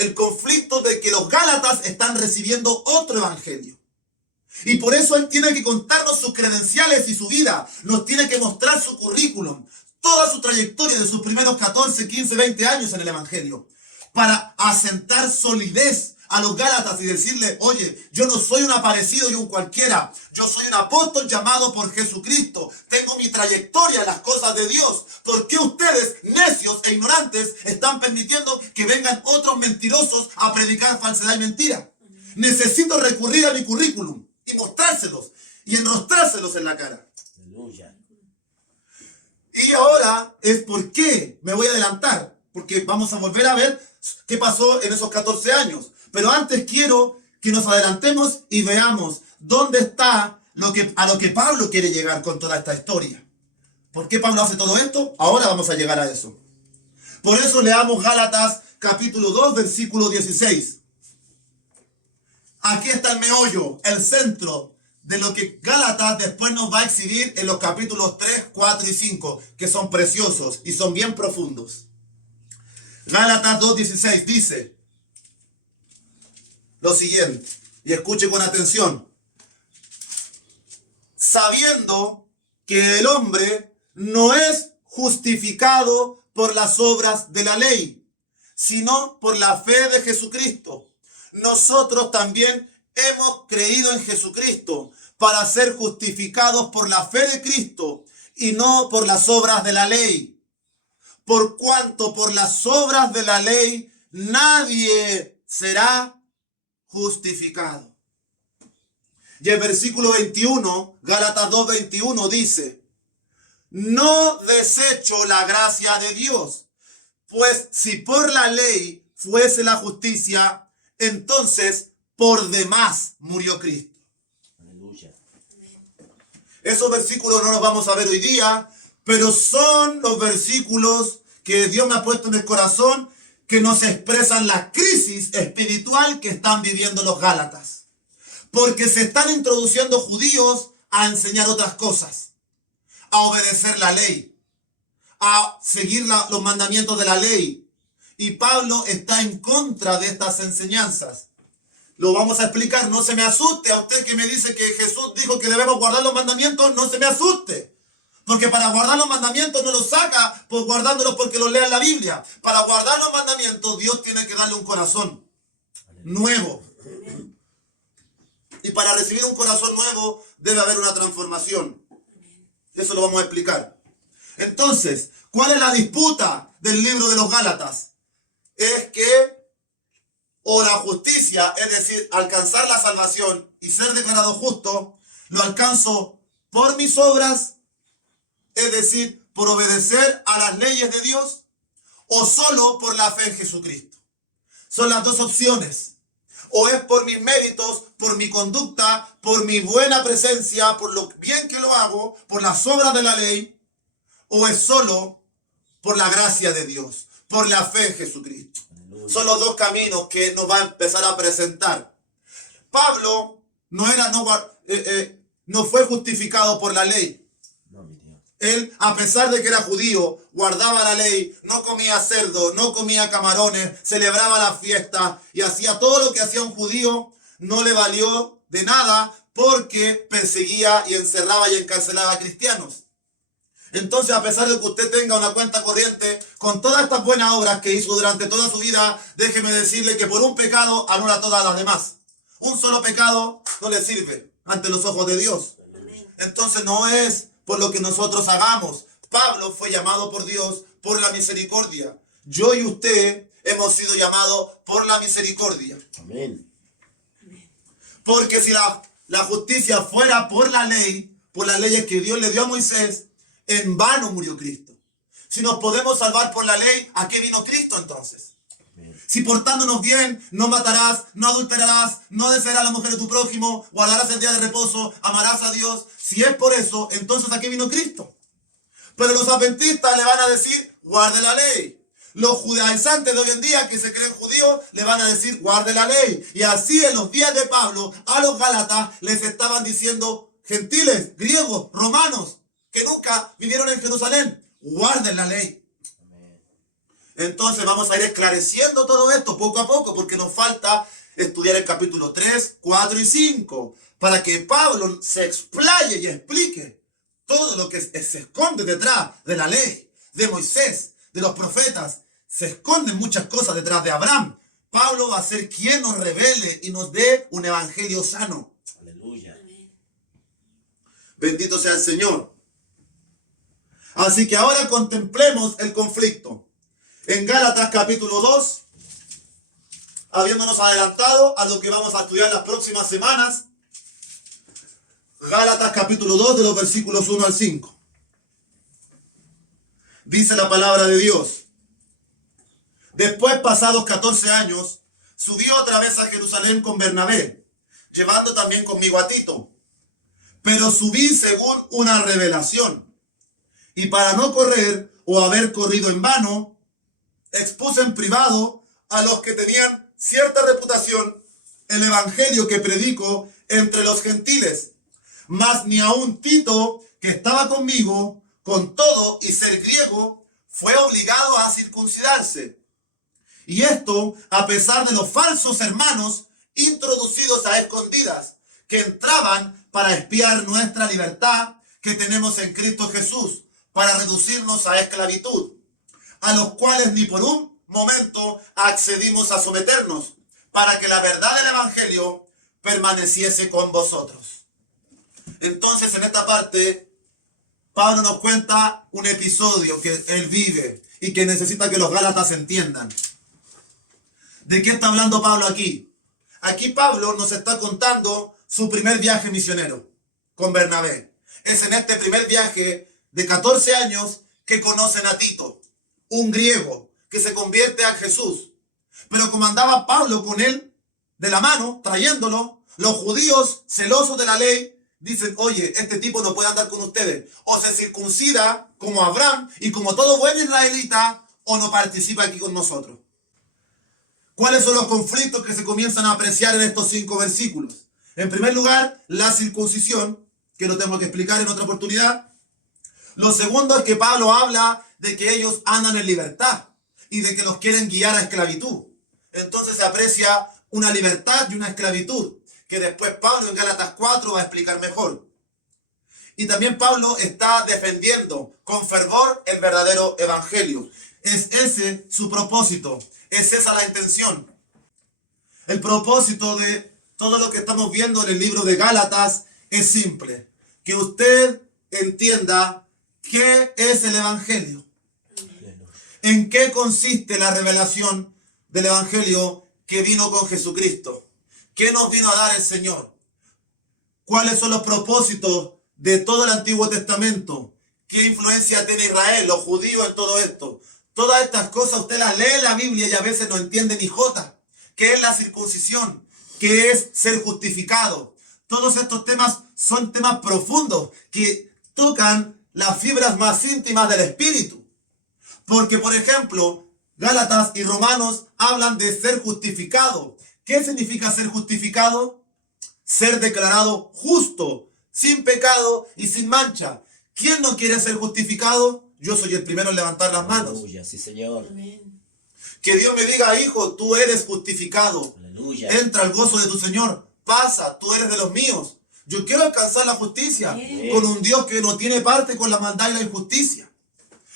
el conflicto de que los Gálatas están recibiendo otro evangelio. Y por eso él tiene que contarnos sus credenciales y su vida. Nos tiene que mostrar su currículum, toda su trayectoria de sus primeros 14, 15, 20 años en el evangelio, para asentar solidez a los Gálatas y decirle, oye, yo no soy un aparecido y un cualquiera, yo soy un apóstol llamado por Jesucristo, tengo mi trayectoria en las cosas de Dios. ¿Por qué ustedes, necios e ignorantes, están permitiendo que vengan otros mentirosos a predicar falsedad y mentira? Necesito recurrir a mi currículum y mostrárselos y enrostrárselos en la cara. Aleluya. Y ahora es por qué me voy a adelantar, porque vamos a volver a ver qué pasó en esos 14 años. Pero antes quiero que nos adelantemos y veamos dónde está a lo que Pablo quiere llegar con toda esta historia. ¿Por qué Pablo hace todo esto? Ahora vamos a llegar a eso. Por eso leamos Gálatas capítulo 2, versículo 16. Aquí está el meollo, el centro de lo que Gálatas después nos va a exhibir en los capítulos 3, 4 y 5, que son preciosos y son bien profundos. Gálatas 2:16 dice lo siguiente, y escuche con atención. Sabiendo que el hombre no es justificado por las obras de la ley, sino por la fe de Jesucristo. Nosotros también hemos creído en Jesucristo para ser justificados por la fe de Cristo y no por las obras de la ley. Por cuanto por las obras de la ley nadie será justificado. Y el versículo 21, Gálatas 2:21 dice, no desecho la gracia de Dios, pues si por la ley fuese la justicia, entonces por demás murió Cristo. Aleluya. Esos versículos no los vamos a ver hoy día, pero son los versículos que Dios me ha puesto en el corazón que nos expresan la crisis espiritual que están viviendo los Gálatas. Porque se están introduciendo judíos a enseñar otras cosas, a obedecer la ley, a seguir los mandamientos de la ley. Y Pablo está en contra de estas enseñanzas. Lo vamos a explicar, no se me asuste. A usted que me dice que Jesús dijo que debemos guardar los mandamientos, no se me asuste. Porque para guardar los mandamientos no los saca por guardándolos porque los lea en la Biblia. Para guardar los mandamientos Dios tiene que darle un corazón nuevo. Y para recibir un corazón nuevo debe haber una transformación. Eso lo vamos a explicar. Entonces, ¿cuál es la disputa del libro de los Gálatas? Es que o la justicia, es decir, alcanzar la salvación y ser declarado justo, lo alcanzo por mis obras, es decir, por obedecer a las leyes de Dios, o solo por la fe en Jesucristo. Son las dos opciones. O es por mis méritos, por mi conducta, por mi buena presencia, por lo bien que lo hago, por las obras de la ley, o es solo por la gracia de Dios, por la fe en Jesucristo. Son los dos caminos que nos va a empezar a presentar. Pablo no fue justificado por la ley. No, mi Dios. Él, a pesar de que era judío, guardaba la ley, no comía cerdo, no comía camarones, celebraba la fiesta y hacía todo lo que hacía un judío. No le valió de nada porque perseguía y encerraba y encarcelaba a cristianos. Entonces, a pesar de que usted tenga una cuenta corriente con todas estas buenas obras que hizo durante toda su vida, déjeme decirle que por un pecado anula todas las demás. Un solo pecado no le sirve ante los ojos de Dios. Entonces no es por lo que nosotros hagamos. Pablo fue llamado por Dios por la misericordia. Yo y usted hemos sido llamados por la misericordia. Amén. Porque si la justicia fuera por las leyes que Dios le dio a Moisés, en vano murió Cristo. Si nos podemos salvar por la ley, ¿a qué vino Cristo entonces? Si portándonos bien, no matarás, no adulterarás, no desearás a la mujer de tu prójimo, guardarás el día de reposo, amarás a Dios. Si es por eso, entonces ¿a qué vino Cristo? Pero los adventistas le van a decir, guarde la ley. Los judaizantes de hoy en día que se creen judíos le van a decir, guarde la ley. Y así en los días de Pablo, a los Gálatas les estaban diciendo, gentiles, griegos, romanos, que nunca vivieron en Jerusalén, guarden la ley. Entonces vamos a ir esclareciendo todo esto poco a poco, porque nos falta estudiar el capítulo 3, 4 y 5, para que Pablo se explaye y explique todo lo que se esconde detrás de la ley, de Moisés, de los profetas. Se esconden muchas cosas detrás de Abraham. Pablo va a ser quien nos revele y nos dé un evangelio sano. Aleluya. Bendito sea el Señor. Así que ahora contemplemos el conflicto. En Gálatas capítulo 2, habiéndonos adelantado a lo que vamos a estudiar las próximas semanas. Gálatas capítulo 2 de los versículos 1 al 5. Dice la palabra de Dios. Después, pasados 14 años, subí otra vez a Jerusalén con Bernabé, llevando también conmigo a Tito. Pero subí según una revelación. Y para no correr o haber corrido en vano, expuse en privado a los que tenían cierta reputación el evangelio que predico entre los gentiles. Mas ni aun Tito, que estaba conmigo, con todo y ser griego, fue obligado a circuncidarse. Y esto a pesar de los falsos hermanos introducidos a escondidas, que entraban para espiar nuestra libertad que tenemos en Cristo Jesús, para reducirnos a esclavitud, a los cuales ni por un momento accedimos a someternos, para que la verdad del evangelio permaneciese con vosotros. Entonces, en esta parte, Pablo nos cuenta un episodio que él vive y que necesita que los gálatas entiendan. ¿De qué está hablando Pablo aquí? Aquí Pablo nos está contando su primer viaje misionero con Bernabé. Es en este primer viaje de 14 años que conocen a Tito, un griego que se convierte a Jesús. Pero como andaba Pablo con él de la mano, trayéndolo, los judíos celosos de la ley dicen, oye, este tipo no puede andar con ustedes. O se circuncida como Abraham y como todo buen israelita, o no participa aquí con nosotros. ¿Cuáles son los conflictos que se comienzan a apreciar en estos 5 versículos? En primer lugar, la circuncisión, que lo tengo que explicar en otra oportunidad. Lo segundo es que Pablo habla de que ellos andan en libertad y de que los quieren guiar a esclavitud. Entonces se aprecia una libertad y una esclavitud, que después Pablo en Gálatas 4 va a explicar mejor. Y también Pablo está defendiendo con fervor el verdadero evangelio. Es ese su propósito, es esa la intención. El propósito de todo lo que estamos viendo en el libro de Gálatas es simple, que usted entienda qué es el evangelio, en qué consiste la revelación del evangelio que vino con Jesucristo, qué nos vino a dar el Señor, cuáles son los propósitos de todo el Antiguo Testamento, qué influencia tiene Israel, los judíos en todo esto. Todas estas cosas usted las lee en la Biblia y a veces no entiende ni jota. ¿Qué es la circuncisión? ¿Qué es ser justificado? Todos estos temas son temas profundos que tocan las fibras más íntimas del espíritu. Porque, por ejemplo, Gálatas y Romanos hablan de ser justificado. ¿Qué significa ser justificado? Ser declarado justo, sin pecado y sin mancha. ¿Quién no quiere ser justificado? Yo soy el primero en levantar las manos. Aleluya, sí, Señor. Amén. Que Dios me diga, hijo, tú eres justificado. Aleluya. Entra al gozo de tu Señor. Pasa, tú eres de los míos. Yo quiero alcanzar la justicia con un Dios que no tiene parte con la maldad y la injusticia.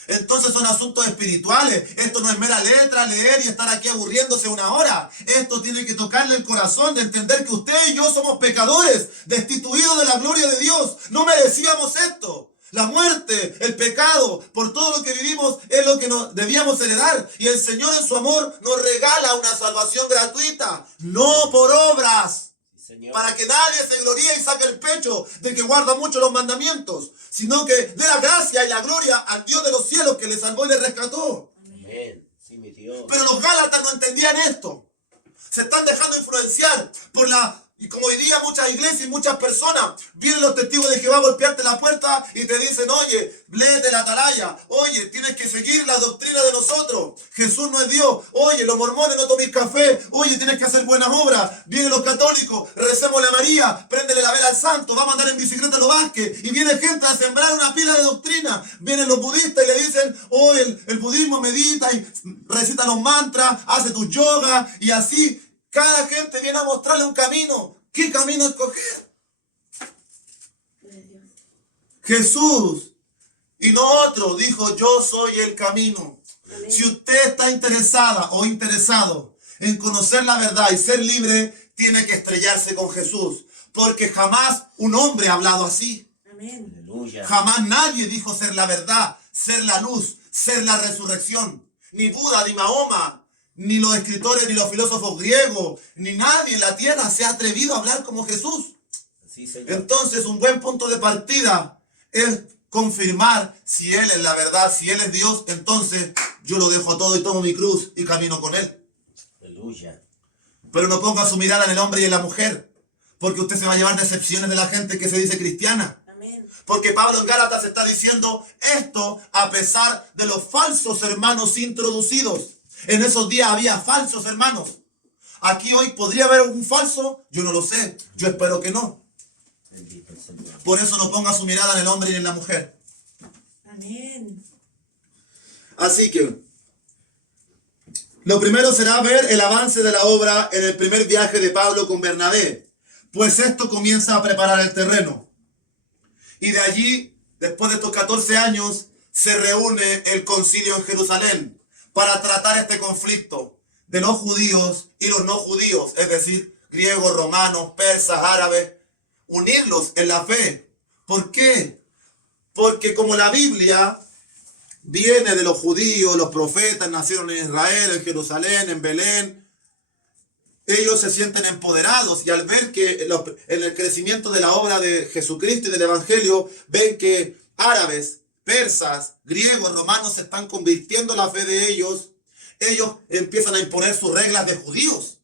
Entonces son asuntos espirituales. Esto no es mera letra, leer y estar aquí aburriéndose una hora. Esto tiene que tocarle el corazón de entender que usted y yo somos pecadores, destituidos de la gloria de Dios. No merecíamos esto. La muerte, el pecado, por todo lo que vivimos es lo que nos debíamos heredar. Y el Señor en su amor nos regala una salvación gratuita, no por obras. Señor. Para que nadie se gloríe y saque el pecho de que guarda mucho los mandamientos, sino que dé la gracia y la gloria al Dios de los cielos que le salvó y le rescató. Amén. Sí, mi Dios. Pero los gálatas no entendían esto. Se están dejando influenciar por la Y como hoy día muchas iglesias y muchas personas vienen los testigos de Jehová a golpearte la puerta y te dicen, oye, léete la atalaya, oye, tienes que seguir la doctrina de nosotros, Jesús no es Dios, oye, los mormones no tomen café, oye, tienes que hacer buenas obras, vienen los católicos, recémosle a María, préndele la vela al santo, vamos a andar en bicicleta a los Vázquez, y viene gente a sembrar una pila de doctrina, vienen los budistas y le dicen, oh, el budismo medita y recita los mantras, hace tus yoga, y así. Cada gente viene a mostrarle un camino. ¿Qué camino escoger? Jesús y no otro dijo, yo soy el camino. Amén. Si usted está interesada o interesado en conocer la verdad y ser libre, tiene que estrellarse con Jesús. Porque jamás un hombre ha hablado así. Amén. Aleluya. Jamás nadie dijo ser la verdad, ser la luz, ser la resurrección. Ni Buda, ni Mahoma, ni los escritores, ni los filósofos griegos, ni nadie en la tierra se ha atrevido a hablar como Jesús. Sí, Señor. Entonces, un buen punto de partida es confirmar si Él es la verdad, si Él es Dios. Entonces, yo lo dejo todo y tomo mi cruz y camino con Él. Aleluya. Pero no ponga su mirada en el hombre y en la mujer, porque usted se va a llevar decepciones de la gente que se dice cristiana. Amén. Porque Pablo en Gálatas está diciendo esto a pesar de los falsos hermanos introducidos. En esos días había falsos hermanos. Aquí hoy podría haber un falso, yo no lo sé, yo espero que no. Bendito el Señor. Por eso no ponga su mirada en el hombre y en la mujer. Amén. Así que lo primero será ver el avance de la obra en el primer viaje de Pablo con Bernabé, pues esto comienza a preparar el terreno. Y de allí, después de estos 14 años, se reúne el concilio en Jerusalén para tratar este conflicto de los judíos y los no judíos, es decir, griegos, romanos, persas, árabes, unirlos en la fe. ¿Por qué? Porque como la Biblia viene de los judíos, los profetas nacieron en Israel, en Jerusalén, en Belén, ellos se sienten empoderados y al ver que en el crecimiento de la obra de Jesucristo y del Evangelio, ven que árabes, persas, griegos, romanos se están convirtiendo en la fe de ellos, ellos empiezan a imponer sus reglas de judíos.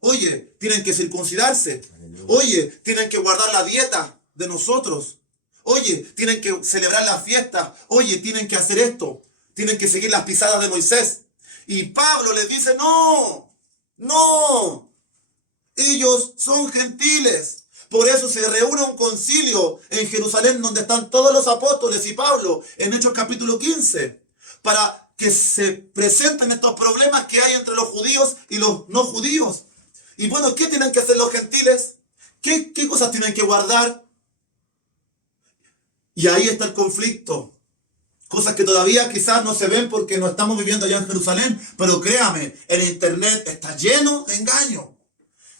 Oye, tienen que circuncidarse. Oye, tienen que guardar la dieta de nosotros. Oye, tienen que celebrar la fiesta. Oye, tienen que hacer esto. Tienen que seguir las pisadas de Moisés. Y Pablo les dice, no, no. Ellos son gentiles. Por eso se reúne un concilio en Jerusalén donde están todos los apóstoles y Pablo en Hechos capítulo 15 para que se presenten estos problemas que hay entre los judíos y los no judíos. Y bueno, ¿qué tienen que hacer los gentiles? ¿Qué cosas tienen que guardar? Y ahí está el conflicto. Cosas que todavía quizás no se ven porque no estamos viviendo allá en Jerusalén. Pero créame, el internet está lleno de engaño.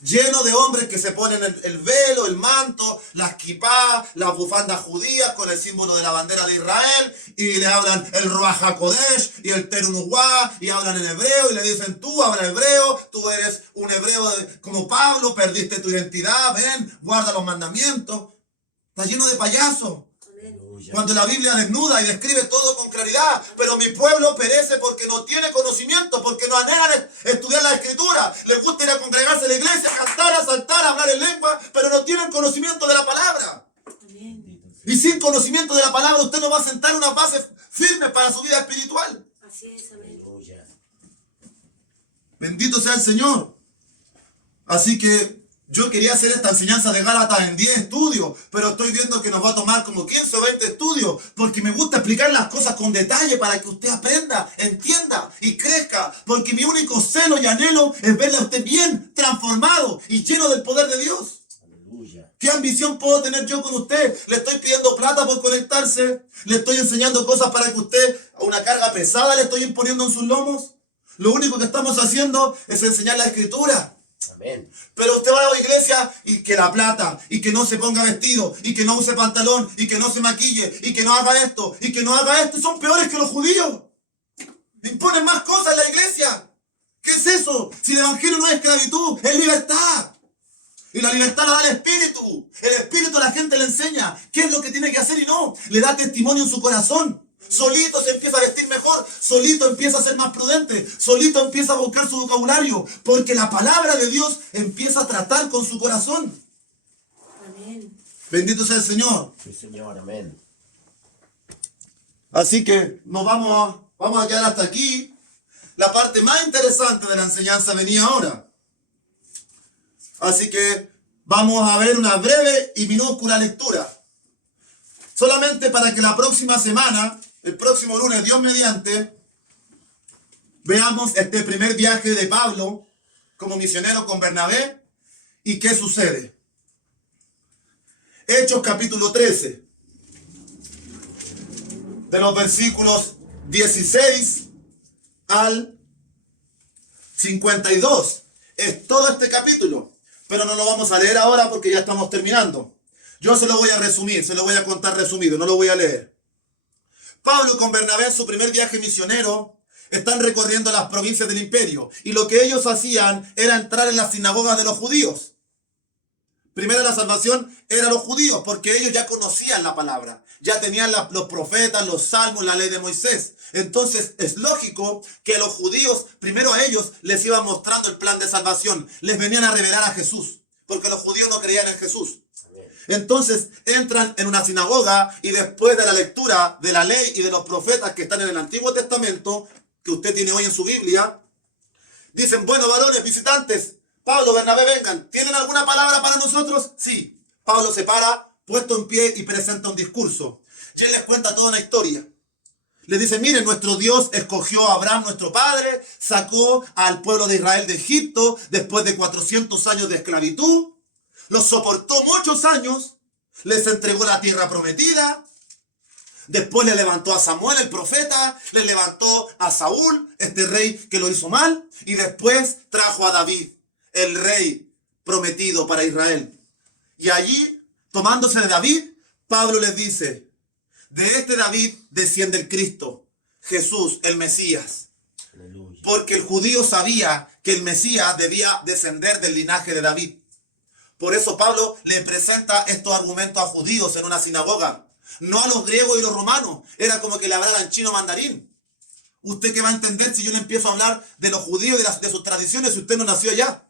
Lleno de hombres que se ponen el velo, el manto, las kipá, las bufandas judías con el símbolo de la bandera de Israel y le hablan el Ruach HaKodesh y el Terunuá y hablan en hebreo y le dicen tú hablas hebreo, tú eres un hebreo como Pablo, perdiste tu identidad, ven, guarda los mandamientos. Está lleno de payasos. Cuando la Biblia desnuda y describe todo con claridad, pero mi pueblo perece porque no tiene conocimiento, porque no anhelan estudiar la Escritura, les gusta ir a congregarse a la iglesia, cantar, a saltar, a hablar en lengua, pero no tienen conocimiento de la palabra. Amén. Y sin conocimiento de la palabra usted no va a sentar una base firme para su vida espiritual. Así es, amén. Aleluya. Bendito sea el Señor. Así que yo quería hacer esta enseñanza de Gálatas en 10 estudios, pero estoy viendo que nos va a tomar como 15 o 20 estudios, porque me gusta explicar las cosas con detalle para que usted aprenda, entienda y crezca, porque mi único celo y anhelo es verle a usted bien, transformado y lleno del poder de Dios. Aleluya. ¿Qué ambición puedo tener yo con usted? Le estoy pidiendo plata por conectarse, le estoy enseñando cosas para que usted, a una carga pesada le estoy imponiendo en sus lomos. Lo único que estamos haciendo es enseñar la Escritura. Amén. Pero usted va a la iglesia y que la plata, y que no se ponga vestido, y que no use pantalón, y que no se maquille, y que no haga esto, y que no haga esto, y son peores que los judíos. Imponen más cosas en la iglesia. ¿Qué es eso? Si el evangelio no es esclavitud, es libertad. Y la libertad la da el Espíritu. El Espíritu a la gente le enseña qué es lo que tiene que hacer y no. Le da testimonio en su corazón. Solito se empieza a vestir mejor, solito empieza a ser más prudente, solito empieza a buscar su vocabulario, porque la palabra de Dios empieza a tratar con su corazón. Bendito sea el Señor. Sí, Señor, amén. Así que vamos a quedar hasta aquí. La parte más interesante de la enseñanza venía ahora. Así que vamos a ver una breve y minúscula lectura. Solamente para que la próxima semana, el próximo lunes, Dios mediante, veamos este primer viaje de Pablo como misionero con Bernabé y qué sucede. Hechos capítulo 13, de los versículos 16 al 52. Es todo este capítulo, pero no lo vamos a leer ahora porque ya estamos terminando. Yo se lo voy a resumir, se lo voy a contar resumido, no lo voy a leer. Pablo con Bernabé en su primer viaje misionero están recorriendo las provincias del imperio y lo que ellos hacían era entrar en las sinagogas de los judíos. Primero la salvación era los judíos porque ellos ya conocían la palabra, ya tenían los profetas, los salmos, la ley de Moisés. Entonces es lógico que los judíos, primero a ellos les iban mostrando el plan de salvación, les venían a revelar a Jesús, porque los judíos no creían en Jesús. Entonces entran en una sinagoga y después de la lectura de la ley y de los profetas que están en el Antiguo Testamento, que usted tiene hoy en su Biblia, dicen, bueno, varones, visitantes, Pablo, Bernabé, vengan, ¿tienen alguna palabra para nosotros? Sí. Pablo se para, puesto en pie y presenta un discurso. Y él les cuenta toda una historia. Les dice, miren, nuestro Dios escogió a Abraham, nuestro padre, sacó al pueblo de Israel de Egipto después de 400 años de esclavitud, los soportó muchos años, les entregó la tierra prometida, después le levantó a Samuel, el profeta, le levantó a Saúl, este rey que lo hizo mal, y después trajo a David, el rey prometido para Israel. Y allí, tomándose de David, Pablo les dice, de este David desciende el Cristo, Jesús, el Mesías. Aleluya. Porque el judío sabía que el Mesías debía descender del linaje de David. Por eso Pablo le presenta estos argumentos a judíos en una sinagoga. No a los griegos y los romanos. Era como que le hablaran chino mandarín. ¿Usted qué va a entender si yo le empiezo a hablar de los judíos y de sus tradiciones si usted no nació allá?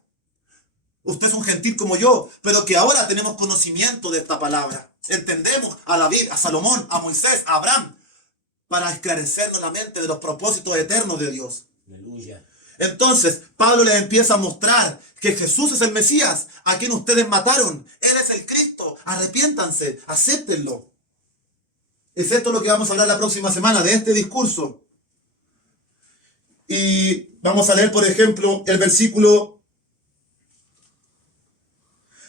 Usted es un gentil como yo, pero que ahora tenemos conocimiento de esta palabra. Entendemos a David, a Salomón, a Moisés, a Abraham, para esclarecernos la mente de los propósitos eternos de Dios. Aleluya. Entonces, Pablo les empieza a mostrar que Jesús es el Mesías, a quien ustedes mataron. Él es el Cristo. Arrepiéntanse, acéptenlo. Es esto lo que vamos a hablar la próxima semana, de este discurso. Y vamos a leer, por ejemplo, el versículo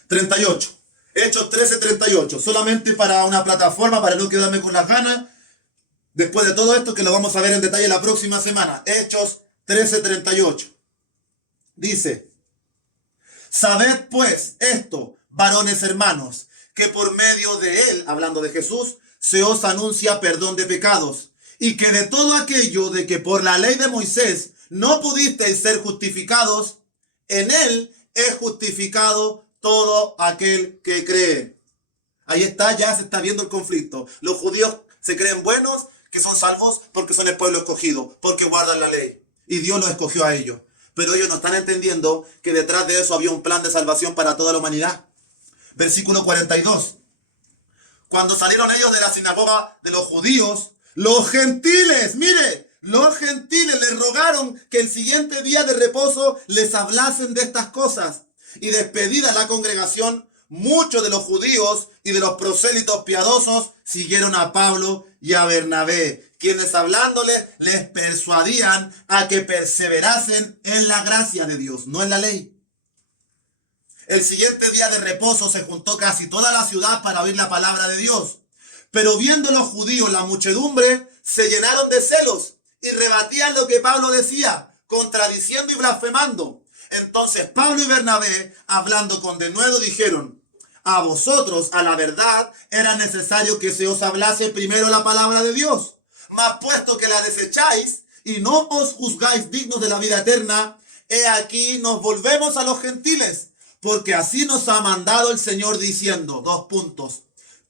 38. Hechos 13:38. Solamente para una plataforma, para no quedarme con las ganas. Después de todo esto, que lo vamos a ver en detalle la próxima semana. Hechos 13:38. Dice, sabed pues esto, varones hermanos, que por medio de él, hablando de Jesús, se os anuncia perdón de pecados, y que de todo aquello de que por la ley de Moisés no pudisteis ser justificados, en él es justificado todo aquel que cree. Ahí está, ya se está viendo el conflicto. Los judíos se creen buenos, que son salvos porque son el pueblo escogido, porque guardan la ley. Y Dios los escogió a ellos. Pero ellos no están entendiendo que detrás de eso había un plan de salvación para toda la humanidad. Versículo 42. Cuando salieron ellos de la sinagoga de los judíos, los gentiles, mire, los gentiles les rogaron que el siguiente día de reposo les hablasen de estas cosas. Y despedida la congregación, muchos de los judíos y de los prosélitos piadosos siguieron a Pablo y a Bernabé, quienes hablándoles les persuadían a que perseverasen en la gracia de Dios, no en la ley. El siguiente día de reposo se juntó casi toda la ciudad para oír la palabra de Dios. Pero viendo los judíos la muchedumbre, se llenaron de celos y rebatían lo que Pablo decía, contradiciendo y blasfemando. Entonces Pablo y Bernabé, hablando con denuedo, dijeron, a vosotros, a la verdad, era necesario que se os hablase primero la palabra de Dios. Mas puesto que la desecháis y no os juzgáis dignos de la vida eterna, he aquí nos volvemos a los gentiles, porque así nos ha mandado el Señor diciendo,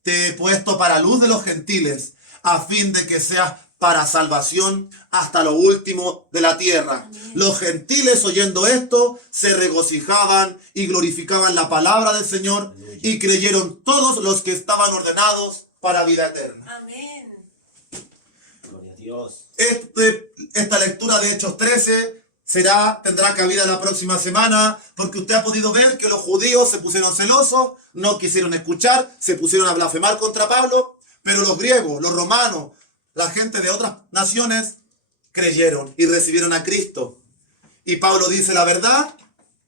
te he puesto para luz de los gentiles, a fin de que seas para salvación hasta lo último de la tierra. Amén. Los gentiles, oyendo esto, se regocijaban y glorificaban la palabra del Señor, y creyeron todos los que estaban ordenados para vida eterna. Amén. Gloria a Dios. Esta lectura de Hechos 13 tendrá cabida la próxima semana, porque usted ha podido ver que los judíos se pusieron celosos, no quisieron escuchar, se pusieron a blasfemar contra Pablo, pero los griegos, los romanos, la gente de otras naciones creyeron y recibieron a Cristo. Y Pablo dice la verdad,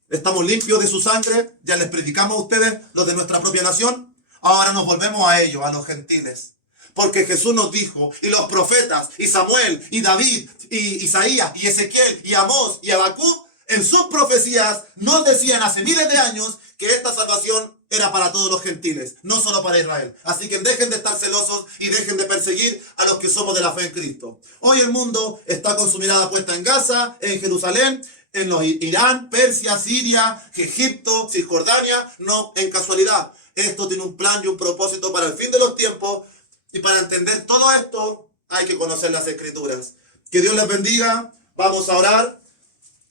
estamos limpios de su sangre, ya les predicamos a ustedes, los de nuestra propia nación, ahora nos volvemos a ellos, a los gentiles. Porque Jesús nos dijo, y los profetas, y Samuel, y David, y Isaías, y Ezequiel, y Amós, y Habacuc, en sus profecías nos decían hace miles de años que esta salvación era para todos los gentiles, no solo para Israel. Así que dejen de estar celosos y dejen de perseguir a los que somos de la fe en Cristo. Hoy el mundo está con su mirada puesta en Gaza, en Jerusalén, en los Irán, Persia, Siria, Egipto, Cisjordania, no en casualidad. Esto tiene un plan y un propósito para el fin de los tiempos, y para entender todo esto hay que conocer las Escrituras. Que Dios les bendiga, vamos a orar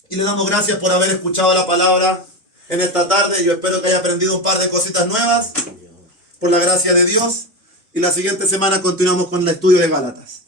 y le damos gracias por haber escuchado la palabra en esta tarde. Yo espero que haya aprendido un par de cositas nuevas por la gracia de Dios, y la siguiente semana continuamos con el estudio de Gálatas.